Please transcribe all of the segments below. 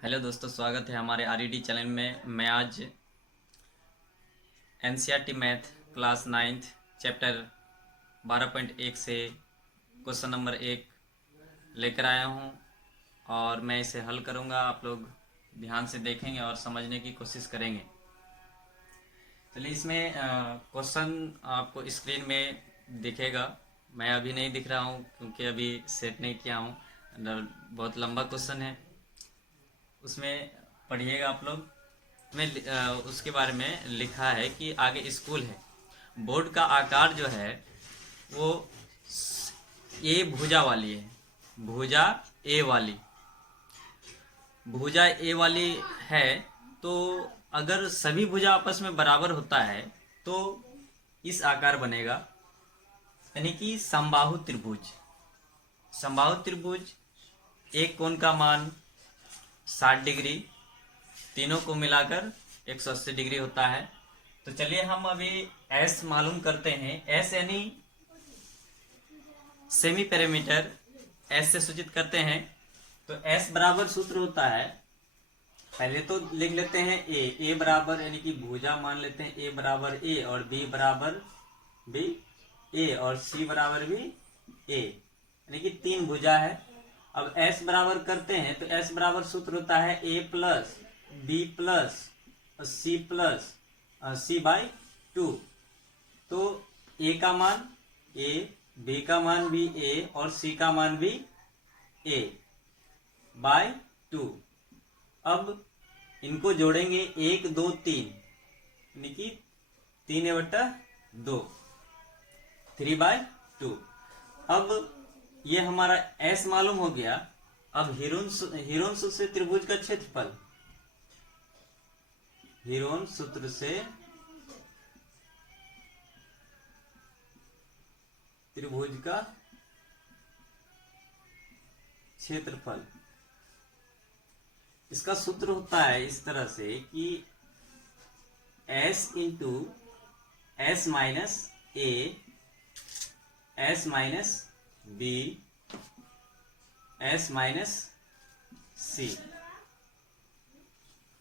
Hello दोस्तों, स्वागत है हमारे आरईडी चैनल में। मैं आज NCERT math class 9th chapter 12.1 से क्वेश्चन नंबर 1 लेकर आया हूं और मैं इसे हल करूंगा। आप लोग ध्यान से देखेंगे और समझने की कोशिश करेंगे। चलिए, इसमें क्वेश्चन आपको स्क्रीन में दिखेगा। मैं अभी नहीं दिख रहा हूं क्योंकि अभी सेट नहीं किया हूं। बहुत लंबा क्वेश्चन है, उसमें पढ़िएगा आप लोग। में उसके बारे में लिखा है कि आगे स्कूल है। बोर्ड का आकार जो है वो ए भुजा वाली है। भुजा ए वाली, भुजा ए वाली है। तो अगर सभी भुजा आपस में बराबर होता है तो इस आकार बनेगा, यानी कि समबाहु त्रिभुज। समबाहु त्रिभुज, एक कोण का मान 60 डिग्री, तीनों को मिलाकर 180 डिग्री होता है। तो चलिए हम अभी एस मालूम करते हैं। एस यानी सेमी पैरामीटर, एस से सूचित करते हैं। तो एस बराबर सूत्र होता है, पहले तो लिख लेते हैं ए बराबर, यानी कि भुजा मान लेते हैं ए बराबर ए, और बी बराबर बी ए, और सी बराबर भी ए, यानी कि 3 भुजा है। अब एस बराबर करते हैं तो एस बराबर सूत्र होता है A plus B plus C by 2। तो ए का मान ए, बी का मान भी ए, और सी का मान भी ए बाय 2। अब इनको जोड़ेंगे 1 2 3, यानी कि 3/2, 3/2। अब ये हमारा एस मालूम हो गया। अब हीरोन सूत्र से त्रिभुज का क्षेत्रफल, हीरोन सूत्र से त्रिभुज का क्षेत्रफल, इसका सूत्र होता है इस तरह से कि S into S minus A, S minus B, S minus C.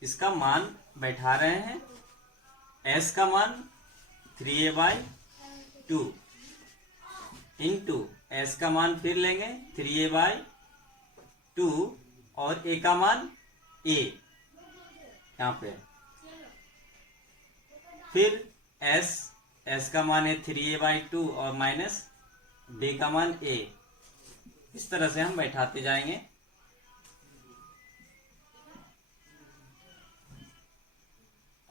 इसका मान बैठा रहे हैं। एस का मान 3a/2 इंटू एस का मान फिर लेंगे 3a/2, और ए का मान ए यहां पे, फिर एस का मान है 3a/2 और माइनस बी का मान ए। इस तरह से हम बैठाते जाएंगे।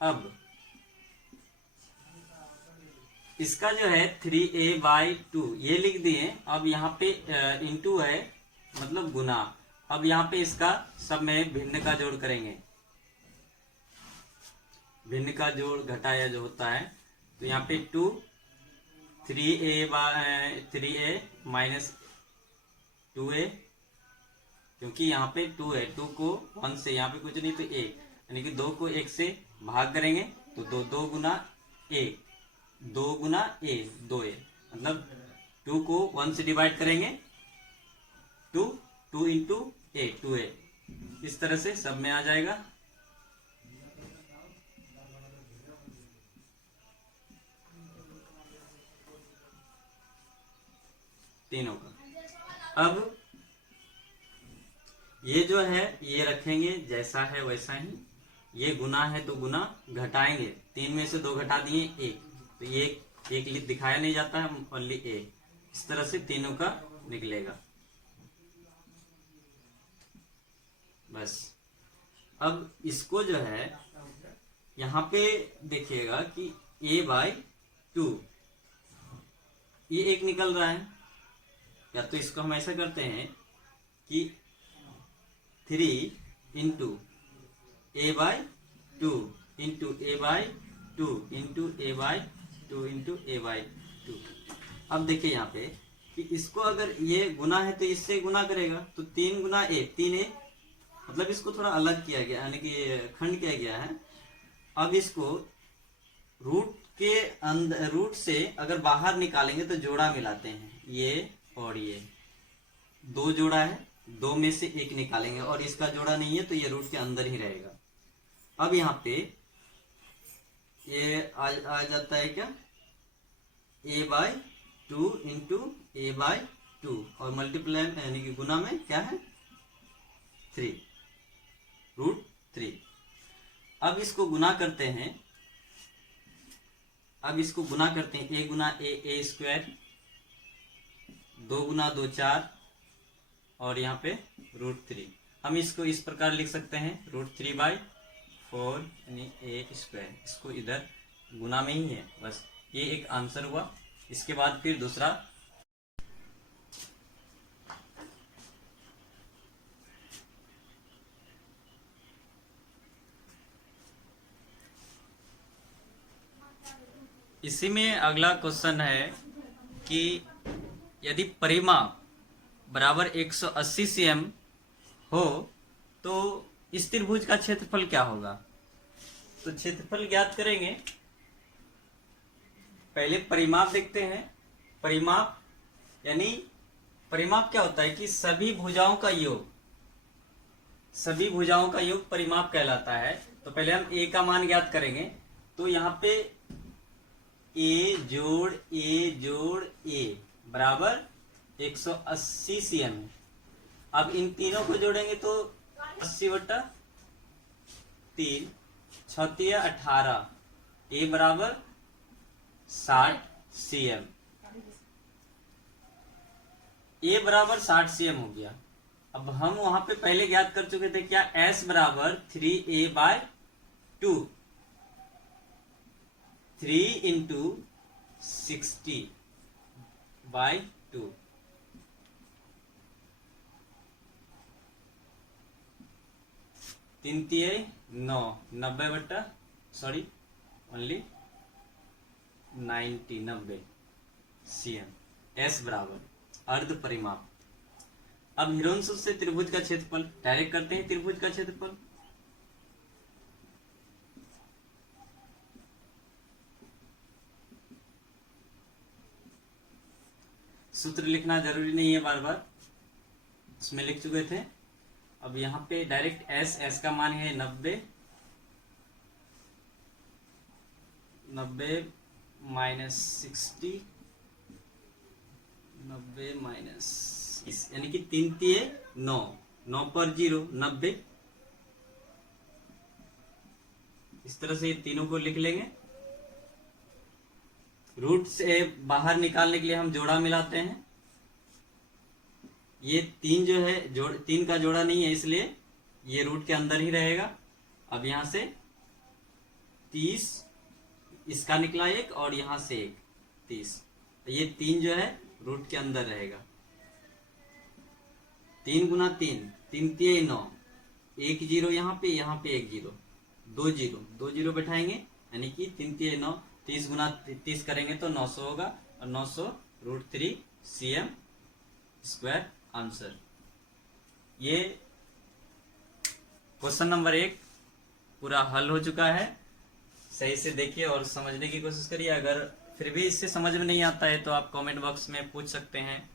अब इसका जो है 3a/2 ये लिख दिए। अब यहाँ पे इंटू है, मतलब गुना। अब यहाँ पे इसका सब में भिन्न का जोड़ करेंगे। भिन्न का जोड़ घटाया जो होता है, तो यहाँ पे 2 3a माइनस 2a, क्योंकि यहाँ पे 2 है, 2 को 1 से, यहाँ पे कुछ नहीं तो a, यानी कि 2 को 1 से भाग करेंगे तो 2 गुना a, 2 गुना a 2a, मतलब 2 को 1 से डिवाइड करेंगे 2 इंटू a 2a। इस तरह से सब में आ जाएगा। तीनों का। अब ये जो है ये रखेंगे जैसा है वैसा ही। ये गुना है तो गुना, घटाएंगे 3 में से 2 घटा दिए 1, तो ये एक दिखाया नहीं जाता है, ओनली ए। इस तरह से तीनों का निकलेगा। बस अब इसको जो है यहां पे देखिएगा कि a/2 ये एक निकल रहा है। या तो इसको हम ऐसा करते हैं कि 3 into a/2 into a/2 into a/2 into a/2। अब देखिए यहाँ पे कि इसको अगर ये गुना है तो इससे गुना करेगा, तो 3 गुना a 3a, मतलब इसको थोड़ा अलग किया गया, यानी कि खंड किया गया है। अब इसको रूट के अंदर, रूट से अगर बाहर निकालेंगे तो जोड़ा मिलाते हैं, ये और ये 2 जोड़ा है, दो में से एक निकालेंगे और इसका जोड़ा नहीं है तो ये रूट के अंदर ही रहेगा। अब यहाँ पे ये आ जाता है क्या, a/2 इंटू a/2 और मल्टीप्लाई यानी कि गुना में क्या है 3 √3। अब इसको गुना करते हैं, a गुना a स्क्वायर, 2 गुना 2 4 और यहाँ पे √3। हम इसको इस प्रकार लिख सकते हैं √3/4 यानी a स्क्वायर। इसको इधर गुना में ही है बस, ये एक आंसर हुआ। इसके बाद फिर दूसरा इसी में अगला क्वेश्चन है कि यदि परिमाप बराबर 180 cm हो तो इस त्रिभुज का क्षेत्रफल क्या होगा। तो क्षेत्रफल ज्ञात करेंगे, पहले परिमाप देखते हैं। परिमाप यानी परिमाप क्या होता है कि सभी भुजाओं का योग परिमाप कहलाता है। तो पहले हम a का मान ज्ञात करेंगे, तो यहाँ पे a जोड़ a बराबर 180 cm है। अब इन तीनों को जोड़ेंगे तो 80/3 6 18, a बराबर 60 cm, a बराबर 60 cm हो गया। अब हम वहां पे पहले ज्ञात कर चुके थे क्या, s बराबर 3a/2, 3 इंटू 60/2, तीन तिये 9, 90 cm, s बराबर अर्ध परिमाप। अब हिरोनसूत्र से त्रिभुज का क्षेत्रफल डायरेक्ट करते हैं। त्रिभुज का क्षेत्रफल सूत्र लिखना जरूरी नहीं है, बार बार उसमें लिख चुके थे। अब यहाँ पे डायरेक्ट s का मान है 90 माइनस 60, 90 माइनस यानी कि 3 तिये 9, 9 पर 0 90। इस तरह से तीनों को लिख लेंगे। रूट से बाहर निकालने के लिए हम जोड़ा मिलाते हैं। ये 3 जो है 3 का जोड़ा नहीं है, इसलिए ये रूट के अंदर ही रहेगा। अब यहां से 30 इसका निकला एक और यहां से एक 30, तो ये 3 जो है रूट के अंदर रहेगा। 3 गुना 3, 3 तिये 9, 1 0 यहाँ पे एक 0, 2 0 बैठाएंगे यानी कि 3 तिये 9, 30 गुना 30 करेंगे तो 900 होगा और 900 √3 cm स्क्वायर आंसर। ये क्वेश्चन नंबर 1 पूरा हल हो चुका है। सही से देखिए और समझने की कोशिश करिए। अगर फिर भी इससे समझ में नहीं आता है तो आप कमेंट बॉक्स में पूछ सकते हैं।